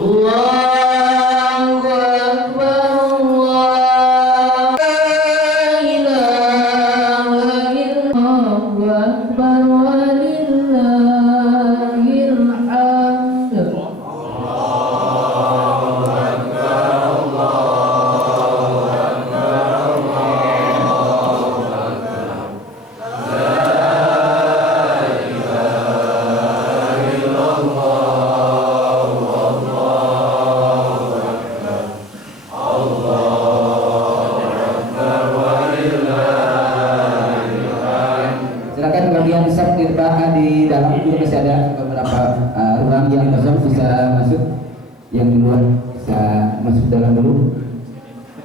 Allahu Akbar, Allah, la ilaha illallah, Allahu Akbar, walillahil hamd. Silakan bagian besar di dalam juga masih ada beberapa ruang yang kosong, bisa masuk. Yang di luar bisa masuk dalam dulu.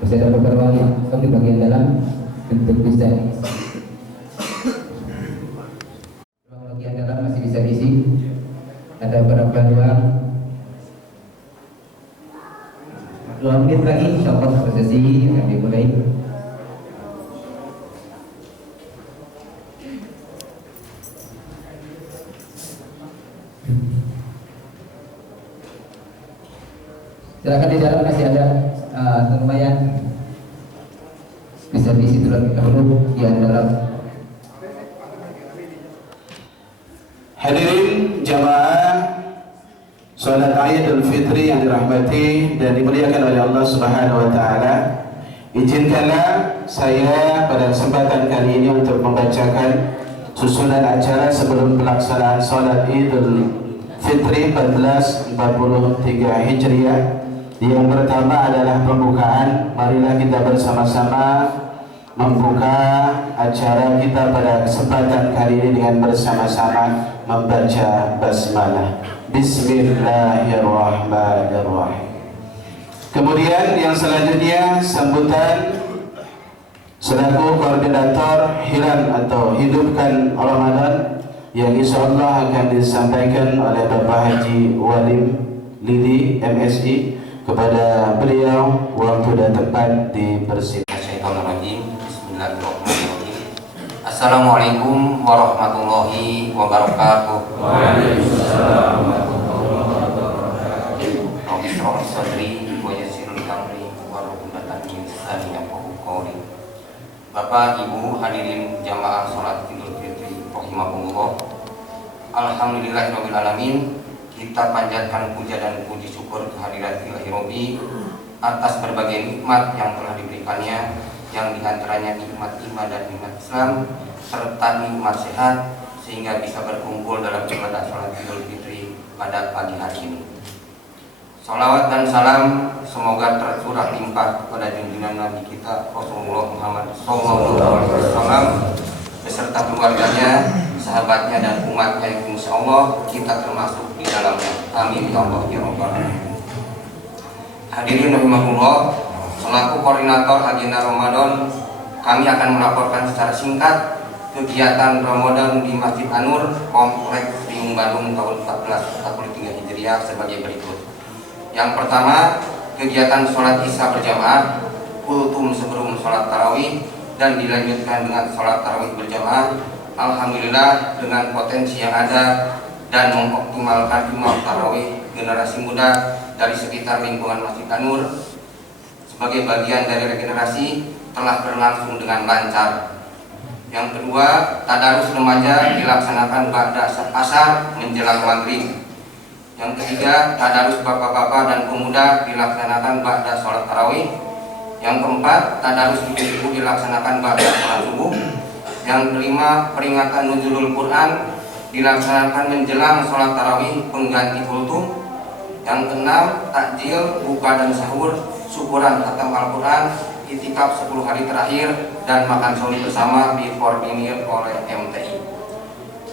Masih ada beberapa ruang yang kosong di bagian dalam untuk bisa ruang bagian dalam masih bisa diisi. Ada beberapa ruang. 2 menit lagi insyaallah prosesi akan dimulai. Silakan di dalam masih ada lumayan bisa diisi terlebih dahulu yang dalam. Hadirin jamaah salat Idul Fitri yang dirahmati dan dimuliakan oleh Allah Subhanahu wa taala. Izinkanlah saya pada kesempatan kali ini untuk membacakan susunan acara sebelum pelaksanaan salat Idul Fitri 1443 Hijriah. Yang pertama adalah pembukaan. Marilah kita bersama-sama membuka acara kita pada kesempatan kali ini dengan bersama-sama membaca basmalah. Bismillahirrahmanirrahim. Kemudian yang selanjutnya sambutan selaku koordinator Hilal atau Hidupkan Ramadan yang insyaallah akan disampaikan oleh Bapak Haji Walim Lili MSI. Kepada beliau waktu dan tempat dipersilakan. Bismillahirrahmanirrahim. Assalamualaikum warahmatullahi wabarakatuh. Waalaikumsalam warahmatullahi wabarakatuh. Rabbi shrah li sadri wa yassir li amri wahlul 'uqdatam min lisani yafqahu qawli. Bapak, Ibu, hadirin jamaah salat Idul Fitri rahimakumullah. Alhamdulillahirabbil alamin. Kita panjatkan puja dan puji syukur kehadirat Ilahi Robbi atas berbagai nikmat yang telah diberikannya, yang diantaranya nikmat iman dan nikmat Islam serta nikmat sehat sehingga bisa berkumpul dalam ibadah salat Idul Fitri pada pagi hari ini. Salawat dan salam semoga tercurah limpah kepada junjungan Nabi kita Rasulullah Muhammad SAW beserta keluarganya, sahabatnya dan umatnya yang insya Allah kita termasuk di dalamnya. Amin ya Allah ya Rabbal alamin. Hadirin rahimakumullah, selaku koordinator agenda Ramadan, kami akan melaporkan secara singkat kegiatan Ramadan di Masjid An-Nur Kompleks Riung Bandung tahun 1443 Hijriah sebagai berikut. Yang pertama, kegiatan sholat Isya berjamaah, kultum sebelum sholat tarawih dan dilanjutkan dengan sholat tarawih berjamaah. Alhamdulillah dengan potensi yang ada dan mengoptimalkan imam tarawih generasi muda dari sekitar lingkungan Masjid An-Nur sebagai bagian dari regenerasi telah berlangsung dengan lancar. Yang kedua, tadarus remaja dilaksanakan ba'da asar menjelang maghrib. Yang ketiga, tadarus bapak-bapak dan pemuda dilaksanakan ba'da sholat tarawih. Yang keempat, tadarus ibu-ibu dilaksanakan ba'da sholat subuh. Yang kelima, peringatan nuzulul Quran dilaksanakan menjelang sholat tarawih pengganti kultum. Yang keenam, takjil, buka dan sahur, syukuran khatam Al-Quran, itikaf 10 hari terakhir dan makan sahur bersama dikoordinir oleh MTI.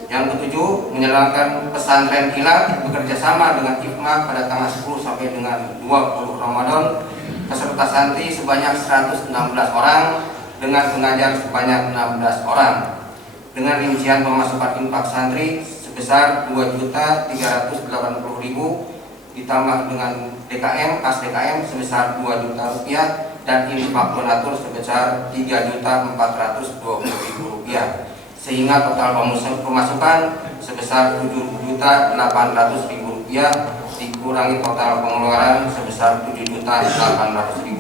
Yang ketujuh, menjalankan pesantren kilat bekerja sama dengan IFMA pada tanggal 10 sampai dengan 20 Ramadan. Peserta santri sebanyak 116 orang dengan pengajar sebanyak 16 orang. Dengan rincian pemasukan infak santri sebesar 2.380.000 ditambah dengan DKM, kas DKM sebesar 2 juta rupiah dan infak donatur sebesar 3.420.000 rupiah, sehingga total pemasukan sebesar 7.800.000 rupiah dikurangi total pengeluaran sebesar Rp7.800.000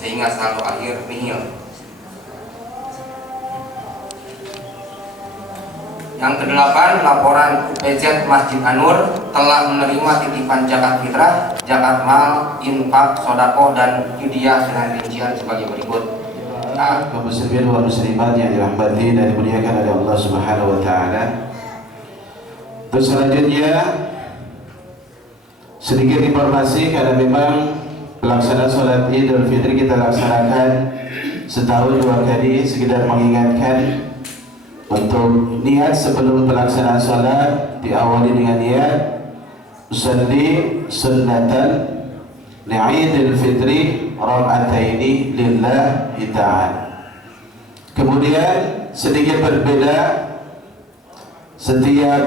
sehingga saldo akhir nihil. Yang ke-8, laporan UPZ Masjid An-Nur telah menerima titipan zakat fitrah, zakat mal, infak, sodako, dan fidyah dengan rincian sebagai berikut. Kaum muslimin wal muslimat yang dirahmati dan dimuliakan oleh Allah Subhanahu wa taala. Terus selanjutnya sedikit informasi, karena memang pelaksanaan sholat Idul Fitri kita laksanakan setahun 2 kali, sekedar mengingatkan untuk niat sebelum pelaksanaan sholat diawali dengan niat usalli sunnatan li'idil fitri raka'ataini lillahi ta'ala. Kemudian sedikit berbeda, setiap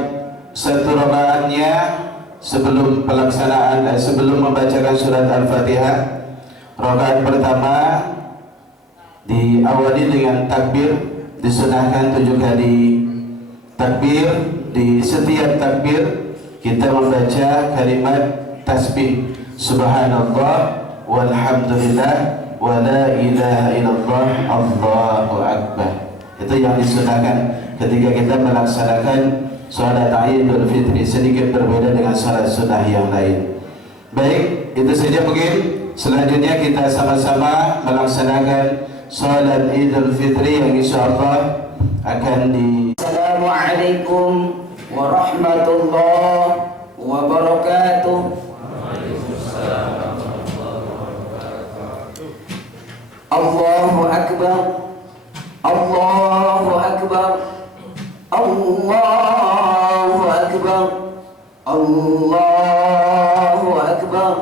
satu rakaatnya sebelum pelaksanaan sebelum membacakan surat Al-Fatihah, rakaat pertama diawali dengan takbir, disunahkan 7 kali takbir. Di setiap takbir kita membaca kalimat tasbih subhanallah walhamdulillah wa la ilaha illallah Allahu akbar. Itu yang disunahkan ketika kita melaksanakan sholat Idul Fitri, sedikit berbeda dengan sholat sunnah yang lain. Baik, itu saja mungkin. Selanjutnya kita sama-sama melaksanakan sholat Idul Fitri yang insyaallah akan di. Assalamualaikum warahmatullahi wabarakatuh. Allahu akbar, Allahu akbar, Allahu akbar, Allahu akbar,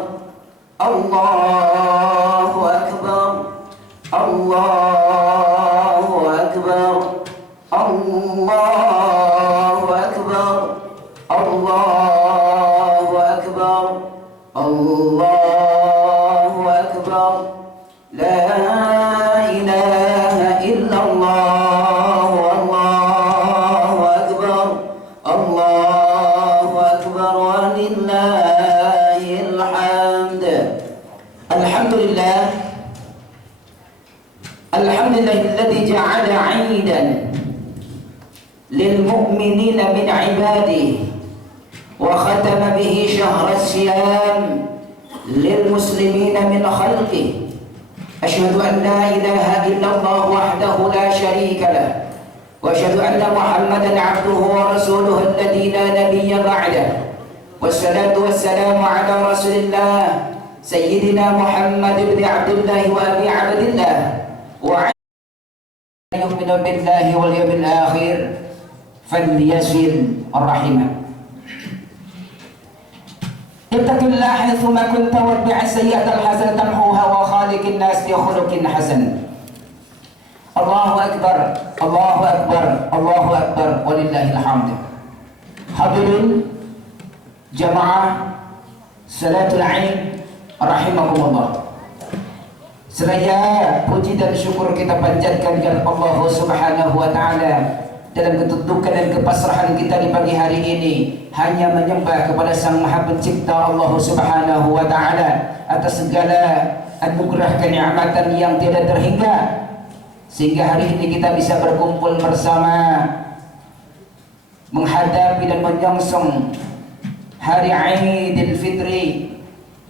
Allahu akbar, Allahu akbar, Allahu akbar, Allahu akbar, Allahu akbar, la ilaha illallah, Allahu akbar, Allahu akbar, walillahil hamd. Alhamdulillah, alhamdulillahilladzi ja'ala 'aidan للمؤمنين من عباده وختم به شهر الصيام للمسلمين من خلقه. أشهد أن لا إله إلا الله وحده لا شريك له، وأشهد أن محمدا عبده ورسوله الذي لا نبي بعده، والصلاة والسلام على رسول الله سيدنا محمد بن عبد الله وأبي عبد الله وعلى يؤمن بالله واليوم الآخر فليصل رحمه. اتق الله حيثما كنت واتبع السيئة الحسنة تمحوها وخالق الناس بخلق حسن. الله أكبر، الله أكبر، الله أكبر، ولله الحمد. Hadirin jamaah salatul Aid rahimakumullah. Seraya puji dan syukur kita panjatkan kepada Allah Subhanahu wa taala dalam ketundukan dan kepasrahan kita di pagi hari ini hanya menyembah kepada Sang Maha Pencipta Allah Subhanahu wa taala atas segala anugerah kenikmatan yang tiada terhingga, sehingga hari ini kita bisa berkumpul bersama menghadapi dan menyongsong hari Idul Fitri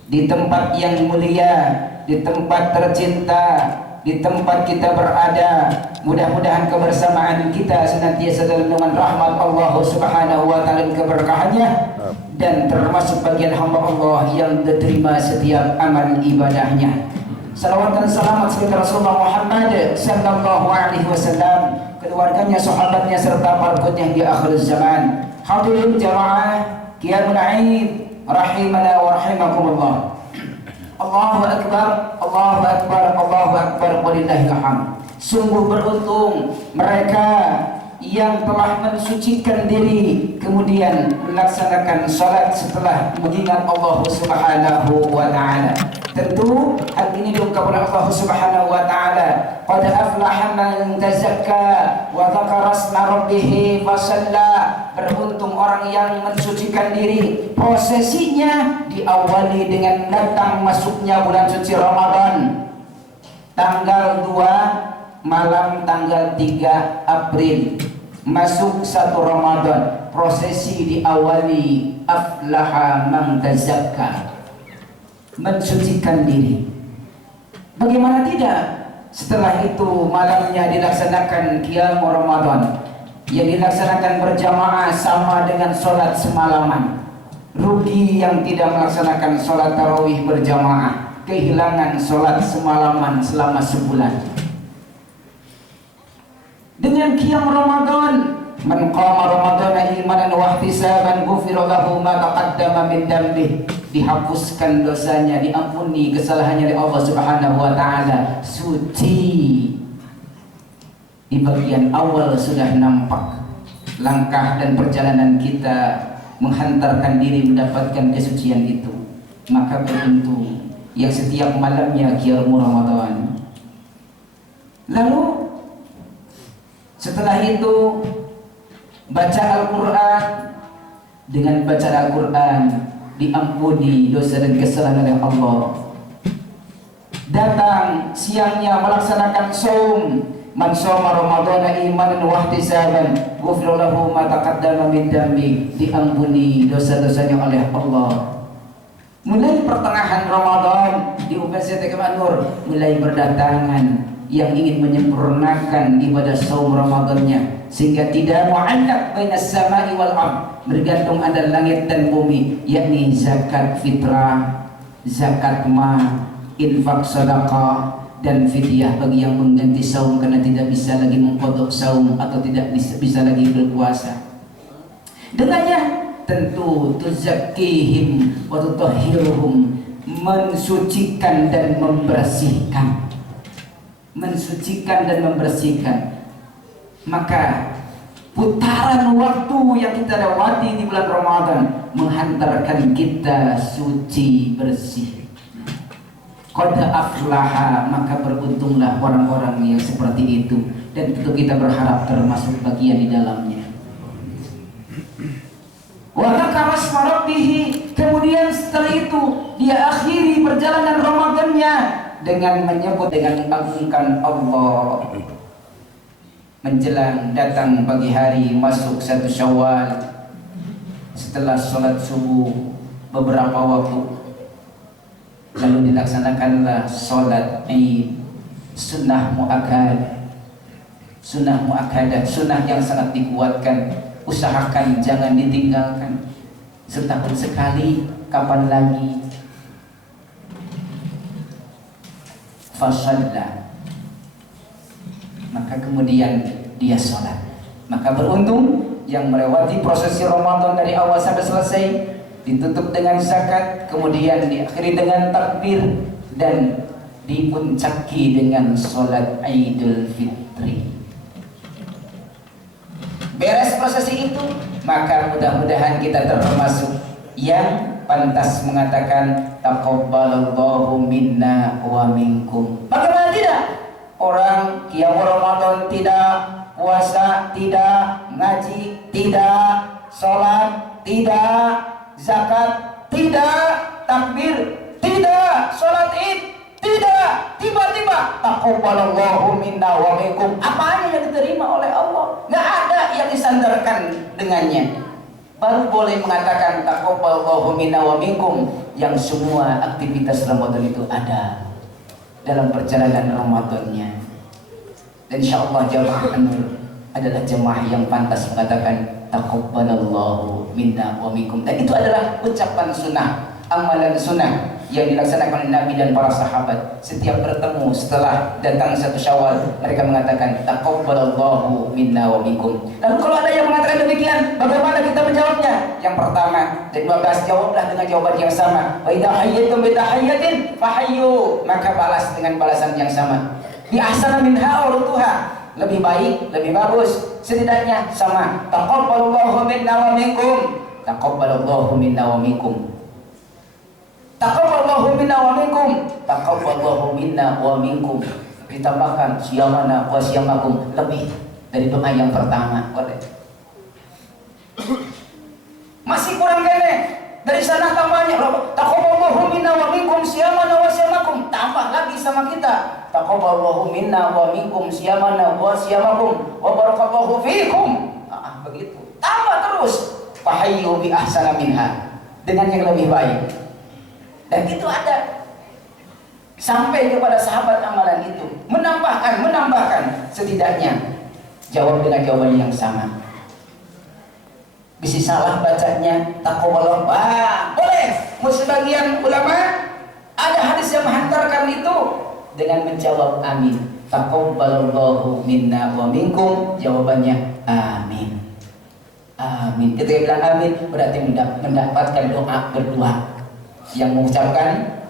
di tempat yang mulia, di tempat tercinta, di tempat kita berada. Mudah-mudahan kebersamaan kita senantiasa dalam naungan rahmat Allah Subhanahu wa taala dan keberkahannya, dan termasuk bagian hamba Allah yang diterima setiap amal ibadahnya. Salawat dan salamat semoga Rasulullah Muhammad sallallahu alaihi wasallam, keluarganya, sahabatnya serta pengikutnya di akhir zaman. Hadirin jamaah Qiyamul Aid rahimana wa rahimakumullah. Allahu akbar, Allahu akbar, Allahu akbar, walillahil hamd. Sungguh beruntung mereka yang telah mensucikan diri kemudian melaksanakan salat setelah mengingat Allah Subhanahu wa taala. Tentu hal ini diungkapkan oleh Allah Subhanahu wa taala, qad aflaha man tazakka wa dzakara asma rabbih fasalla. Beruntung orang yang mensucikan diri. Prosesinya diawali dengan datang masuknya bulan suci Ramadan. Tanggal 2 malam tanggal 3 April masuk 1 Ramadan. Prosesi diawali aflaha man tazakka, mensucikan diri. Bagaimana tidak? Setelah itu malamnya dilaksanakan qiyam Ramadan yang dilaksanakan berjamaah sama dengan sholat semalaman. Rugi yang tidak melaksanakan sholat tarawih berjamaah, kehilangan sholat semalaman selama sebulan. Dengan qiyam Ramadan, man qama Ramadana imanan wa ihtisaban ghufira lahu ma taqaddama min dhanbihi. Dihapuskan dosanya, diampuni kesalahannya oleh Allah Subhanahu wa taala. Suci. Di bagian awal sudah nampak langkah dan perjalanan kita menghantarkan diri mendapatkan kesucian itu. Maka beruntung yang setiap malamnya qiyam Ramadan. Lalu setelah itu baca Al-Quran. Dengan baca Al-Quran diampuni dosa dan kesalahan oleh Allah. Datang siangnya melaksanakan saum. Man shoma Ramadana imanan wa ihtisaban ghufira lahu ma taqaddama min dhanbi. Diampuni dosa-dosanya oleh Allah. Mulai pertengahan Ramadan di UPST Kemanur mulai berdatangan yang ingin menyempurnakan ibadah saum Ramadannya sehingga tidak mu'allaq bainas sama'i wal ardh, bergantung ada langit dan bumi, yakni zakat fitrah, zakat ma, infak sedekah dan fidyah bagi yang mengganti saum karena tidak bisa lagi mengqadha saum atau tidak bisa lagi berpuasa. Dengannya tentu tuzakkihim wa tutahhiruhum, mensucikan dan membersihkan. Mensucikan dan membersihkan. Maka putaran waktu yang kita lewati di bulan Ramadan menghantarkan kita suci bersih. Qad aflaha, maka beruntunglah orang-orang yang seperti itu, dan tentu kita berharap termasuk bagian di dalamnya. Wa dzakara asma rabbih, kemudian setelah itu dia akhiri perjalanan Ramadannya dengan menyebut, dengan mengagungkan Allah. Menjelang datang pagi hari masuk 1 Syawal, setelah sholat subuh beberapa waktu, lalu dilaksanakanlah sholat Id, sunnah muakkad, sunnah muakkadah, sunnah yang sangat dikuatkan. Usahakan jangan ditinggalkan. Setahun sekali, kapan lagi? Fasalla, maka kemudian dia sholat. Maka beruntung yang melewati prosesi Ramadan dari awal sampai selesai, ditutup dengan zakat, kemudian diakhiri dengan takbir, dan dipuncaki dengan sholat Idul Fitri. Beres prosesi itu, maka mudah-mudahan kita termasuk yang pantas mengatakan taqabbalallahu minna wa minkum. Bagaimana tidak? Orang qiyam Ramadan tidak, puasa tidak, ngaji tidak, sholat tidak, zakat tidak, takbir tidak, sholat Id tidak, tiba-tiba taqabbalallahu minna wa minkum. Apa yang diterima oleh Allah? Nggak ada yang disandarkan dengannya. Baru boleh mengatakan taqabbalallahu minna wa minkum yang semua aktivitas Ramadan itu ada dalam perjalanan Ramadannya. Dan insyaallah jamaah An-Nur adalah jemaah yang pantas mengatakan taqabbalallahu minna wa minkum. Dan itu adalah ucapan sunnah, amalan sunnah yang dilaksanakan oleh Nabi dan para sahabat. Setiap bertemu setelah datang 1 Syawal, mereka mengatakan taqabbalallahu minna wa minkum. Lalu kalau ada yang mengatakan demikian, bagaimana kita menjawabnya? Yang pertama, dan 12, jawablah dengan jawaban yang sama. Wa idza hayyatum bi tahiyyatin fahayyu, maka balas dengan balasan yang sama. Bi ahsana minha aw rudduha, lebih baik, lebih bagus, setidaknya sama. Taqabbalallahu minna wa minkum. Taqabbalallahu minna wa minkum. Taqabbalallahu minna wa minkum, taqabbalallahu minna wa minkum. Ditambahkan siyamana wa siyamakum, lebih dari doa yang pertama. Masih kurang gede. Dari sana tambahnya, taqabbalallahu minna wa minkum siyamana wa siyamakum. Tambah lagi sama kita. Taqabbalallahu minna wa minkum siyamana wa siyamakum wa barakallahu fiikum. Begitu. Tambah terus. Fahayyu bi ahsana minha, dengan yang lebih baik. Dan itu ada sampai kepada sahabat amalan itu, menambahkan setidaknya jawab dengan jawaban yang sama. Bisa salah bacanya taqabbalallahu, boleh. Sebagian ulama ada hadis yang menghantarkan itu dengan menjawab amin. Taqabbalallahu minna wa minkum, jawabannya amin. Amin. Ketika bilang amin berarti mendapatkan doa berdua. Yang mengucapkan,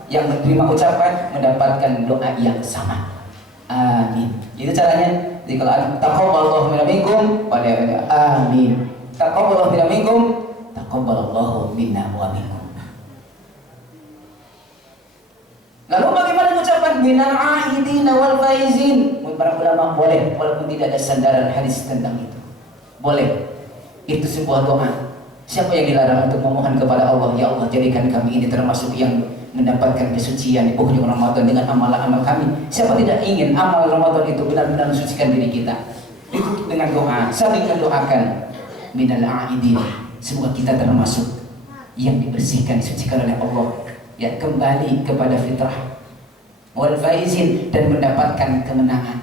yang menerima ucapan mendapatkan doa yang sama. Amin. Itu caranya. Jadi kalau taqabbalallahu minna minkum, amin. Taqabbalallahu minna minkum, taqabbalallahu minna wa minkum. Lalu bagaimana ucapan minal aidin wal faizin? Para ulama boleh, walaupun tidak ada sandaran hadis tentang itu. Boleh. Itu sebuah doa. Siapa yang dilarang untuk memohon kepada Allah, ya Allah jadikan kami ini termasuk yang mendapatkan kesucian di penghujung Ramadan dengan amal-amal kami. Siapa tidak ingin amal Ramadan itu benar-benar mensucikan diri kita? Itu dengan doa, saling mendoakan. Minal a'idin, semoga kita termasuk yang dibersihkan, disucikan oleh Allah, ya kembali kepada fitrah. Wal faizin, dan mendapatkan kemenangan.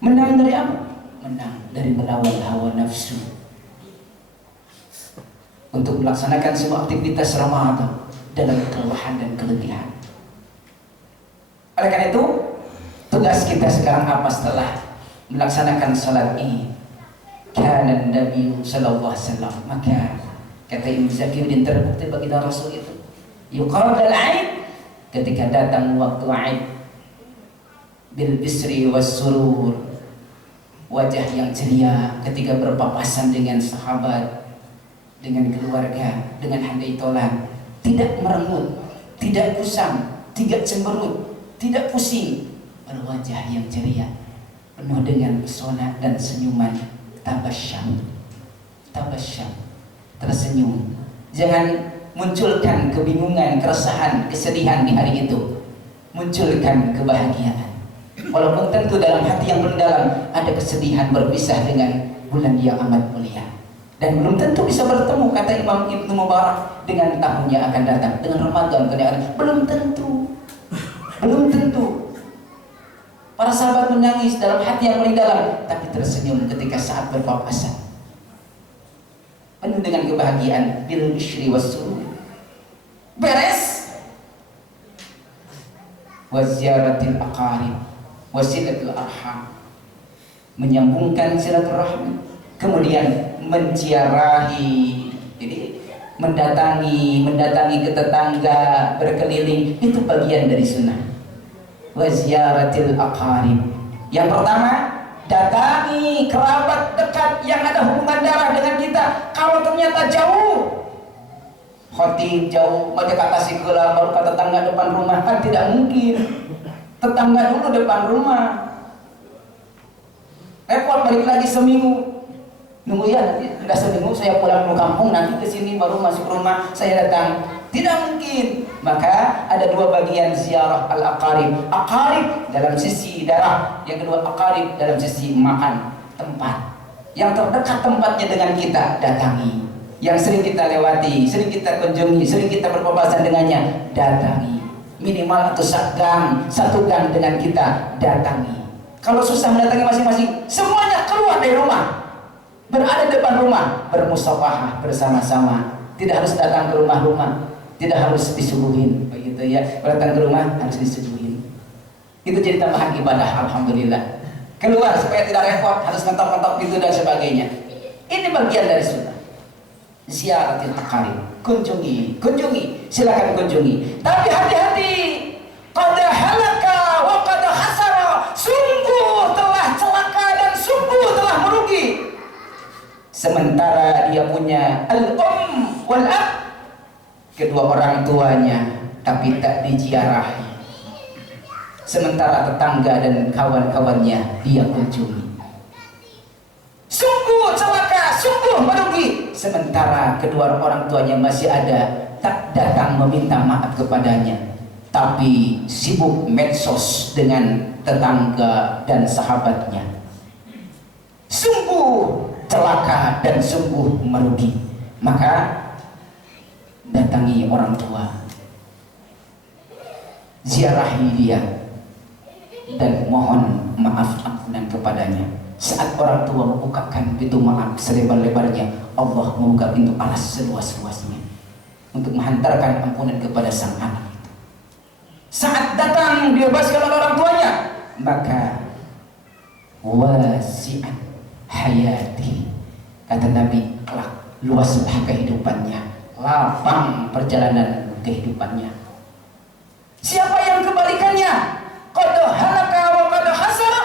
Menang dari apa? Menang dari melawan hawa nafsu. Untuk melaksanakan semua aktivitas Ramadan dalam keluhan dan kelebihan. Oleh karena itu, tugas kita sekarang apa setelah melaksanakan salat Id? Kana Nabi sallallahu alaihi wasallam, maka kata Ibnu Zakiuddin terbukti bagi Rasul itu. Yuqabal Aid, ketika datang waktu Aid, bil bisri was surur, wajah yang ceria ketika berpapasan dengan sahabat, dengan keluarga, dengan handai tolan, tidak merengut, tidak kusam, tidak cemberut, tidak pusing, berwajah yang ceria, penuh dengan pesona dan senyuman. Tabasyam, tersenyum. Jangan munculkan kebingungan, keresahan, kesedihan di hari itu. Munculkan kebahagiaan. Walaupun tentu dalam hati yang mendalam ada kesedihan berpisah dengan bulan yang amat mulia. Dan belum tentu bisa bertemu, kata Imam Ibnu Mubarak, dengan tahun yang akan datang, dengan Ramadan belum tentu. Para sahabat menangis dalam hati yang paling dalam, tapi tersenyum ketika saat berpapasan, penuh dengan kebahagiaan. Bil bishri was surur, beres. Waziaratil aqarib, wasilatul arham, menyambungkan silaturahmi, kemudian menziarahi, jadi mendatangi ke tetangga, berkeliling, itu bagian dari sunnah. Waziaratil aqarib, yang pertama datangi kerabat dekat yang ada hubungan darah dengan kita. Kalau ternyata jauh, khotib jauh, baca kata sikula baru kata tetangga depan rumah, kan tidak mungkin. Tetangga dulu depan rumah, repot balik lagi seminggu. Nunggu ya, nanti sudah seminggu saya pulang ke kampung, nanti ke sini baru masuk rumah saya datang. Tidak mungkin. Maka ada dua bagian ziarah al-aqarib. Aqarib dalam sisi darah, yang kedua aqarib dalam sisi makan, tempat. Yang terdekat tempatnya dengan kita, datangi. Yang sering kita lewati, sering kita kunjungi, sering kita berpapasan dengannya, datangi. Minimal satu gang dengan kita, datangi. Kalau susah mendatangi masing-masing, semuanya keluar dari rumah, berada depan rumah, bermusafahah bersama-sama. Tidak harus datang ke rumah-rumah, tidak harus disuguhin, begitu ya. Kalau datang ke rumah harus disuguhin. Itu jadi tambahan ibadah, alhamdulillah. Keluar supaya tidak repot, harus ngetok-ngetok pintu dan sebagainya. Ini bagian dari sunnah. Ziaratil aqarib, kunjungi, silakan kunjungi. Tapi hati-hati, qad halaka wa qad khasara, sungguh telah celaka dan sungguh telah merugi. Sementara dia punya al-um wal ab, kedua orang tuanya tapi tak diziarahi. Sementara tetangga dan kawan-kawannya dia kunjungi. Sungguh celaka, sungguh merugi. Sementara kedua orang tuanya masih ada, tak datang meminta maaf kepadanya, tapi sibuk medsos dengan tetangga dan sahabatnya. Sungguh celaka dan sungguh merugi. Maka datangi orang tua, ziarahi dia, dan mohon maaf ampunan kepadanya. Saat orang tua membukakan pintu maaf selebar-lebarnya, Allah membuka pintu aras seluas-luasnya untuk menghantarkan ampunan kepada sang anak. Saat datang dibebaskan oleh orang tuanya, maka wasi'an hayati, kata Nabi, luaslah kehidupannya, lapang perjalanan kehidupannya. Siapa yang kebalikannya, qad halaka wa qad hasara,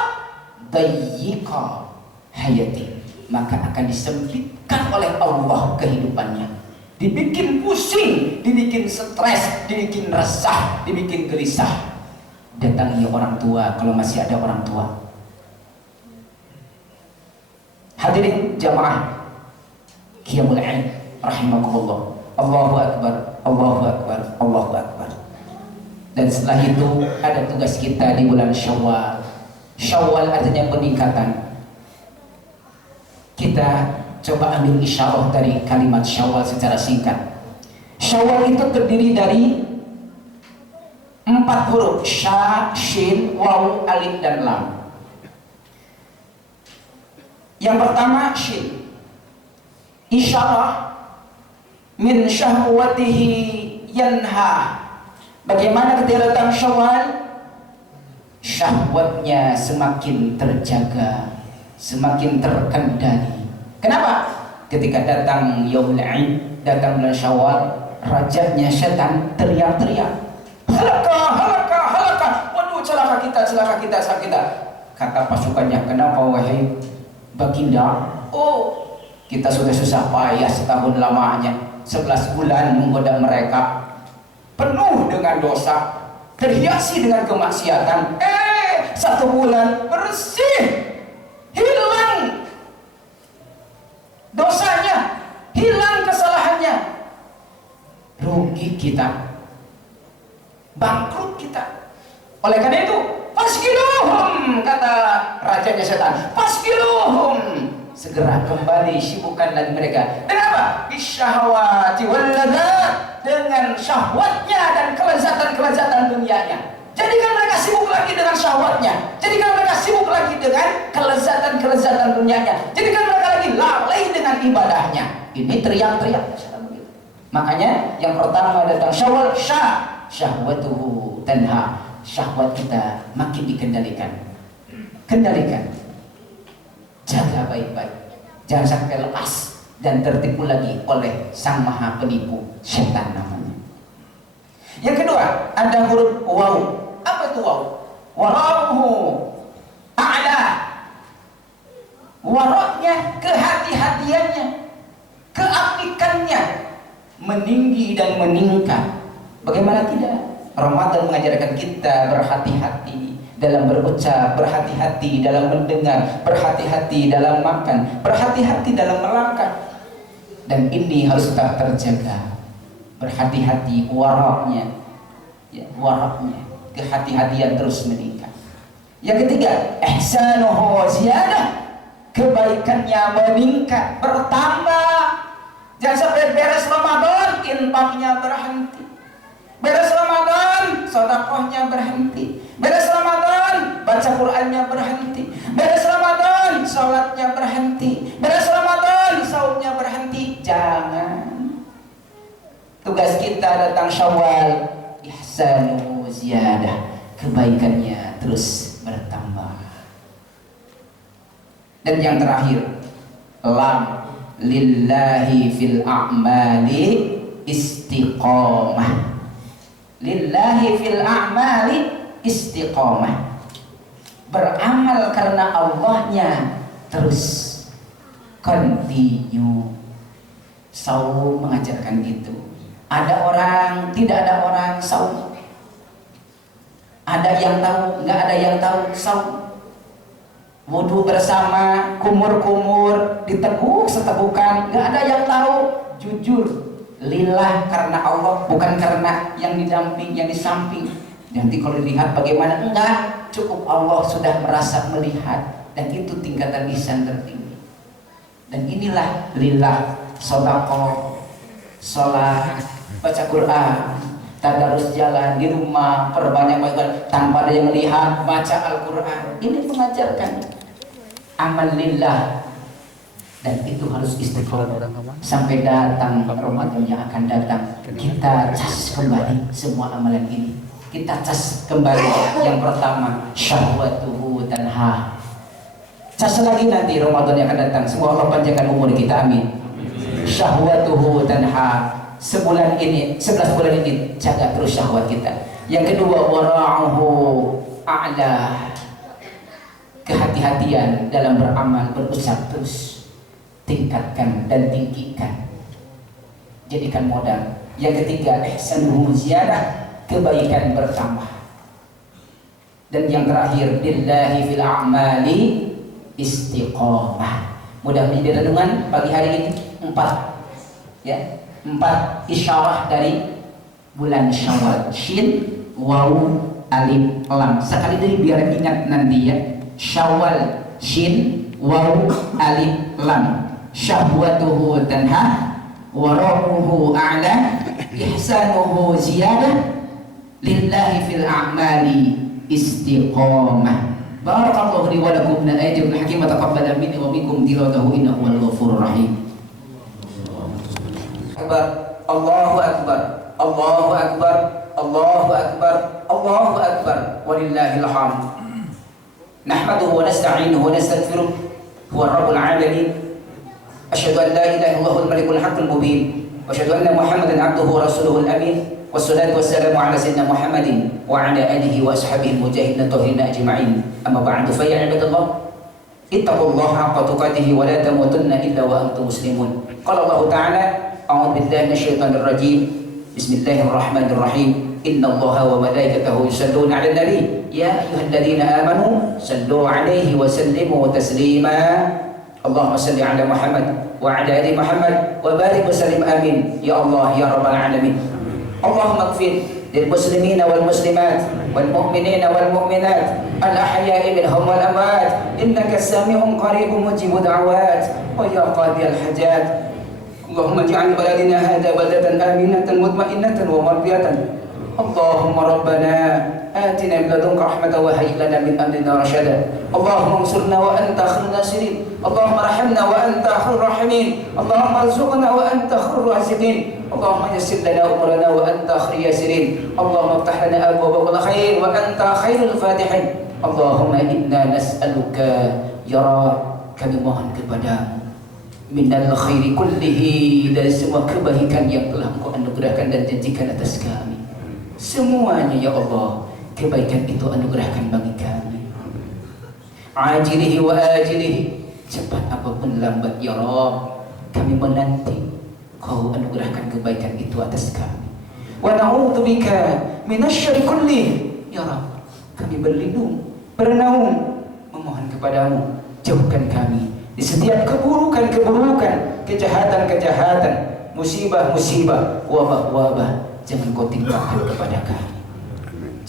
dayyiqa hayati, maka akan disempitkan oleh Allah kehidupannya, dibikin pusing, dibikin stres, dibikin resah, dibikin gelisah. Datangi orang tua kalau masih ada orang tua. Hadirin jamaah qiyamul lail rahimakumullah. Allahu akbar, Allahu akbar, Allahu akbar. Dan setelah itu ada tugas kita di bulan Syawal. Syawal artinya peningkatan. Kita coba ambil isyarah dari kalimat Syawal secara singkat. Syawal itu terdiri dari 4 huruf: sya, shin, waw, alif, dan lam. Yang pertama shin, isyarah min syahwatihi yanha. Bagaimana ketika datang Syawal, syahwatnya semakin terjaga, semakin terkendali. Kenapa? Ketika datang Yaumul Aid, datang bulan Syawal, rajanya setan teriak-teriak, halaka, halaka, halaka, waduh celaka kita, celaka kita, celaka kita. Kata pasukannya, kenapa wahai Baginda? Oh, kita sudah susah payah setahun lamanya, 11 bulan menggoda mereka, penuh dengan dosa, terhiasi dengan kemaksiatan. 1 bulan bersih, hilang dosanya, hilang kesalahannya. Rugi kita, bangkrut kita. Oleh karena itu, fasqiluhum, kata rajanya setan, fasqiluhum, segera kembali sibukkan lagi mereka. Dengan apa? Bisyahwati wal ladzat, dengan syahwatnya dan kelezatan-kelezatan dunianya. Jadikan mereka sibuk lagi dengan syahwatnya, jadikan mereka sibuk lagi dengan kelezatan-kelezatan dunianya, jadikan mereka lagi lalai dengan ibadahnya. Ini teriak-teriak. Makanya yang pertama datang Syawal, syahwatuhu tanha, syahwat kita makin dikendalikan. Kendalikan, jaga baik-baik, jangan sampai lepas dan tertipu lagi oleh sang maha penipu, setan namanya. Yang kedua ada huruf waw. Apa itu waw? Warauhu a'la, waroknya kehati-hatiannya, keapikannya meninggi dan meningkat. Bagaimana tidak? Ramadan mengajarkan kita berhati-hati dalam berucap, berhati-hati dalam mendengar, berhati-hati dalam makan, berhati-hati dalam melangkah. Dan ini harus tetap terjaga. Berhati-hati, waraknya, ya, waraknya, kehati-hatian terus meningkat. Yang ketiga, ihsanuhu ziyadah, kebaikannya meningkat, bertambah. Jangan sampai beres Ramadan infaknya berhenti, beres Ramadan sedekahnya berhenti, beres Ramadan baca Qur'annya berhenti, beres Ramadan salatnya berhenti, beres Ramadan saumnya berhenti. Jangan. Tugas kita datang Syawal, ihsanu ziyadah, kebaikannya terus bertambah. Dan yang terakhir, lam, lillahi fil a'mali istiqomah. Lillahi fil a'mali istiqomah, beramal karena Allahnya terus continue. Saum mengajarkan gitu, Ada orang, tidak ada orang saum. Ada yang tahu, nggak ada yang tahu saum. Wudhu bersama, kumur-kumur, diteguk setegukan, nggak ada yang tahu. Jujur, lillah karena Allah, bukan karena yang didamping, yang di samping. Nanti kalau dilihat bagaimana, enggak, cukup Allah sudah merasa melihat, dan itu tingkatan ihsan tertinggi. Dan inilah lillah, sedekah, sholat, baca Quran, tadarus jalan di rumah, perbanyak tanpa ada yang melihat, baca Al-Quran. Ini mengajarkan amal lillah, dan itu harus istiqomah sampai datang Ramadan yang akan datang. Kita cas kembali semua amalan ini. Kita cas kembali. Yang pertama, syahwatuhu tanha. Cas lagi nanti Ramadan yang akan datang. Semoga Allah panjangkan umur kita, amin. Syahwatuhu tanha. Sebulan ini, 11 bulan ini jaga terus syahwat kita. Yang kedua, wara'uhu a'la. Kehati-hatian dalam beramal, berusaha terus tingkatkan dan tinggikan, jadikan modal. Yang ketiga, ihsanuhu ziyadah, kebaikan bertambah. Dan yang terakhir, billahi fil a'mali istiqomah. Mudah-mudahan di renungan pagi hari ini 4 isyarah dari bulan Syawal. Shin, waw, alif, lam. Sekali dari biar ingat nanti ya. Syawal, shin, waw, alif, lam. Syahwatuhu tanha, wara'uhu a'la, ihsanuhu ziyadah, lillahi fil a'mali istiqomah. Barakallahu li wa lakum min al-ayatil hakim wa taqabbala minni wa minkum tilawatahu innahu wal ghafurur rahim. Allahu akbar, Allahu akbar, Allahu akbar, Allahu akbar, walillahil hamd. Nahmaduhu wa nasta'inuhu wa nastaghfiruh, huwa rabbul alamin. Asyhadu an la ilaha illallah al-malikul haqqul mubin, wa asyhadu anna Muhammadan 'abduhu wa rasuluhul amin. Wassalatu wassalamu ala sayyidina Muhammadin wa ala alihi wa ashabihi mujahidin tahirin ajma'in. Amma ba'du, fa ya ibadallah, ittaqullaha haqqa tuqatih wa la tamutunna illa wa antum muslimun. Qala Allah ta'ala, a'udzu billahi minasyaitonir rajim. Bismillahirrahmanirrahim. Innallaha wa malaikatahu yusholluna 'alan nabi ya ayyuhalladzina amanu shallu 'alaihi wa sallimu taslima. Allahumma shalli 'ala Muhammad wa 'ala ali Muhammad wa barik wa sallim, amin ya Allah ya rabbal alamin. Allahumma ighfir lil muslimina wal muslimat wal mu'minina wal mu'minat al ahya'i minhum wal amwat innaka sami'un qaribun mujibud da'awat wa ya qadiyal hajat. Allahumma ij'al baladina hadha baldatan aminatan mutma'innatan wa mardiyatan. Allahumma rabbana atina min ladunka rahmatan wa hayyi lana min amrina rashada. Allahumma ansurna wa anta khairun nasirin. Allahumma arhamna wa anta khairur rahimin. Allahumma arzuqna wa anta khairur raziqin. Allahumma yassir lana umurana wa anta khairul yasirin. Allahumma iftah lana abwaaba kulli khair wa anta khairul fatihin. Allahumma inna nas'aluka ya Rabb, kami mohon kepadamu minal khairi kullihi, dari semua kebaikan yang telah Engkau anugerahkan dan janjikan atas kami semuanya ya Allah. Kebaikan itu anugerahkan bagi kami, ajilihi wa ajilihi, cepat apapun lambat ya Rabb, kami menanti Kau anugerahkan kebaikan itu atas kami. Wa na'udzubika minasyarri kulli, ya Rabb, kami berlindung, bernaung, memohon kepadamu, jauhkan kami di setiap keburukan-keburukan, kejahatan-kejahatan, musibah-musibah, wabah-wabah, jangan Kau timpakan kepada kami.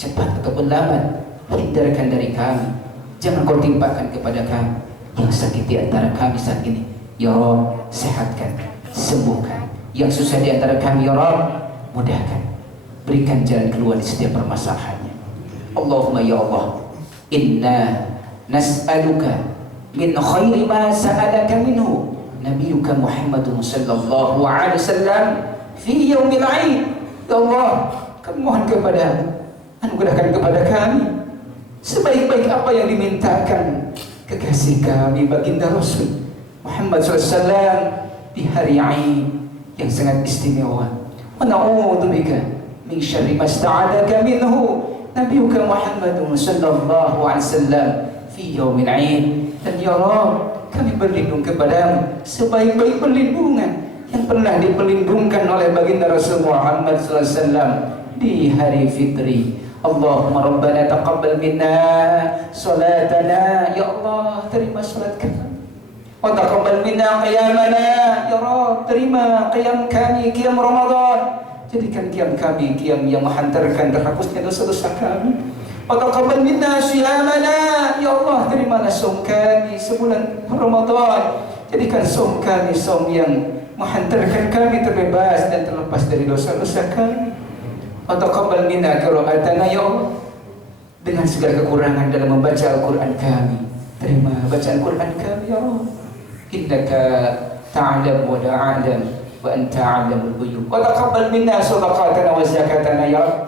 Cepat ataupun lambat, hindarkan dari kami, jangan Kau timpakan kepada kami. Yang sakit di antara kami saat ini, ya Rabb, sehatkan, sembuhkan. Yang susah di antara kami, ya Rabb, mudahkan, berikan jalan keluar di setiap permasalahannya. Allahumma ya Allah, inna nas'aluka min khairi ma sa'alaka minhu nabiyuka Muhammadun sallallahu alaihi wasallam fi yaumil 'aid. Ya Allah, kami mohon kepadamu, anugerahkan kepada kami sebaik-baik apa yang dimintakan kekasih kami baginda Rasul Muhammad SAW di hari 'aid yang sangat istimewa. Wa na'udzubika min syarri ma sta'adaka minhu nabiyuka Muhammadun sallallahu alaihi wasallam fi yaumil 'aid. Dan ya Rabb, kami berlindung kepadamu sebaik-baik perlindungan yang pernah dipelindungkan oleh baginda Rasul Muhammad SAW di hari fitri. Allahumma rabbana taqabbal minna salatana, ya Allah terima salat kami, wa taqabbal minna qiyamana, ya Rabb terima qiyam kami, qiyam Ramadan, jadikan qiyam kami qiyam yang menghantarkan terhapusnya dosa-dosa kami. Wa taqabbal minna siyamana, ya Allah terimalah saum kami sebulan Ramadan, jadikan saum kami saum yang menghantarkan kami terbebas dan terlepas dari dosa-dosa kami. Wa taqabbal minna qira'atana, ya Allah dengan segala kekurangan dalam membaca Al-Quran kami, terima bacaan Quran kami ya Allah. Innaka ta'lam wa la a'lam wa anta 'allamul ghuyub. Wa taqabbal minna shadaqatana wa zakatana, ya Allah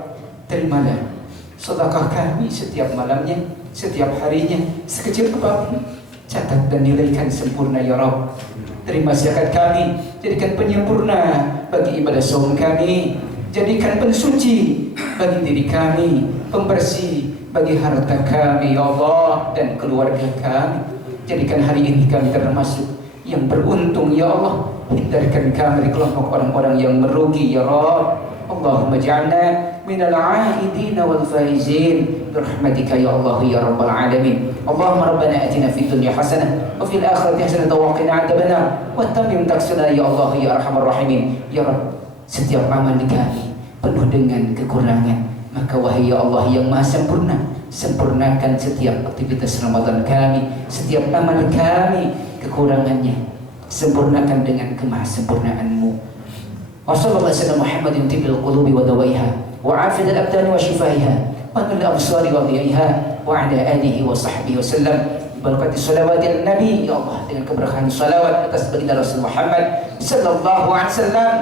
terimalah sedekah kami setiap malamnya, setiap harinya, sekecil apapun, catat dan nilaikan sempurna ya Rabb. Terima zakat kami, jadikan penyempurna bagi ibadah saum kami, jadikan pensuci bagi diri kami, pembersih bagi harta kami ya Allah dan keluarga kami. Jadikan hari ini kami termasuk yang beruntung ya Allah. Hindarkan kami dari kelompok orang-orang yang merugi ya Rabb. Allahumma ja'alna minal 'aidin wal faizin birahmatika ya Allah ya rabbal alamin. Allahumma rabbana atina fid dunya hasanah wa fil akhirati hasanah wa qina adzabannar wa tammim taqsina ya Allah ya arhamar rahimin. Ya Rabb, setiap amal kami penuh dengan kekurangan, maka wahai ya Allah yang maha sempurna, sempurnakan setiap aktivitas Ramadan kami, setiap amal kami kekurangannya sempurnakan dengan kemahasempurnaanmu. Wa sallallahu alaihi wasallam Muhammadin tibbil qulubi wa dawaiha wa afidil abdani wa shifaiha wa nil absari wa dhiyaiha wa ala alihi wa sahbihi wasallam. Barakati salawati Nabi ya Allah, dengan keberkahan salawat atas baginda Rasul Muhammad sallallahu alaihi wasallam.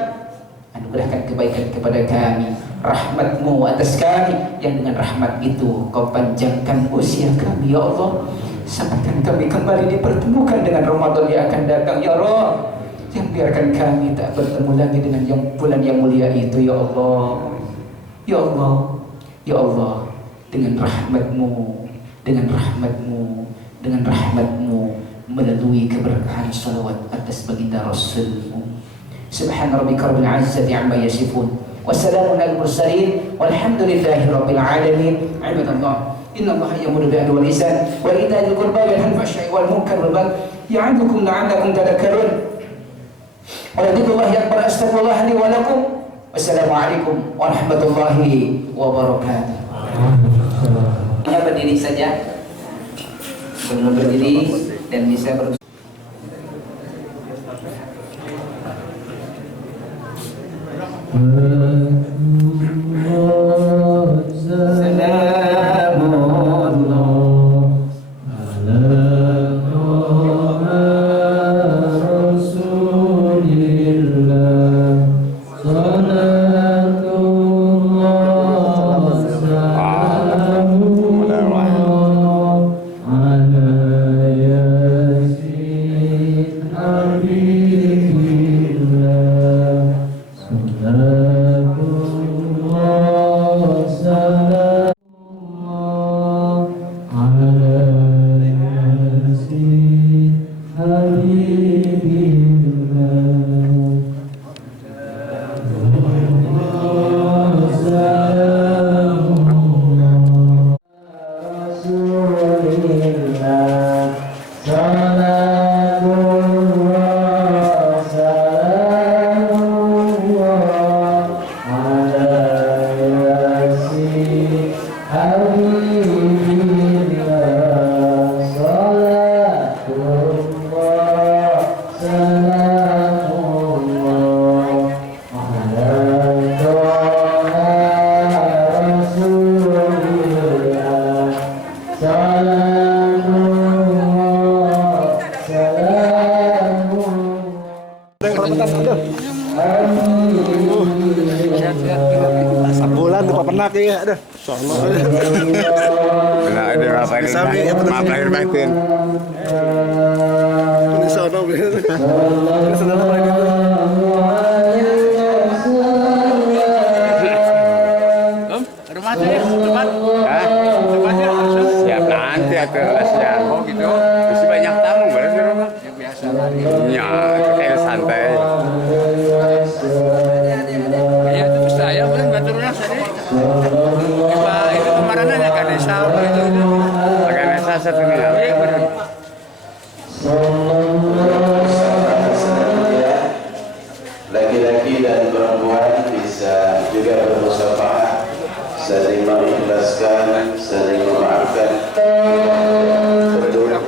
Anugerahkan kebaikan kepada kami, rahmat-Mu atas kami, yang dengan rahmat itu Kau panjangkan usia kami ya Allah, sampaikan kami kembali dipertemukan dengan Ramadan yang akan datang ya Rabb. Yang biarkan kami tak bertemu lagi dengan yang bulan yang mulia itu ya Allah. Ya Allah, ya Allah, dengan rahmat-Mu, dengan rahmat-Mu, dengan rahmat-Mu melalui keberkahan salawat atas baginda Rasul-Mu. Subhana rabbika rabbil izzati amma yasifun wa salamun alal mursalin walhamdulillahi rabbil alamin. Ibadallah, inna Allaha ya'muru bil 'adli wal ihsan wa ita'i dzil qurba wa yanha 'anil fahsya'i wal munkari wal baghi ya'idukum la'allakum tadhakkarun. Wa dzikrullahi akbar. Astaghfirullah li wa lakum. Wassalamualaikum warahmatullahi wabarakatuh. Hanya berdiri saja, sebelum berdiri dan bisa Sebulan lupa pernah ya, aduh. Insyaallah. Nah, ada maaf lahir batin. Insyaallah. Siap nanti atau siap. Oh gitu. Masih banyak tamu berarti rumah. Ya biasa lagi. Ya, kayak santai. Pak itu kemarin nanya kan desa itu. Pakai desa satu miliar. Iya benar. Laki-laki dan perempuan bisa juga bermusyawarah, saling mengikhlaskan, saling memaafkan. Berdua.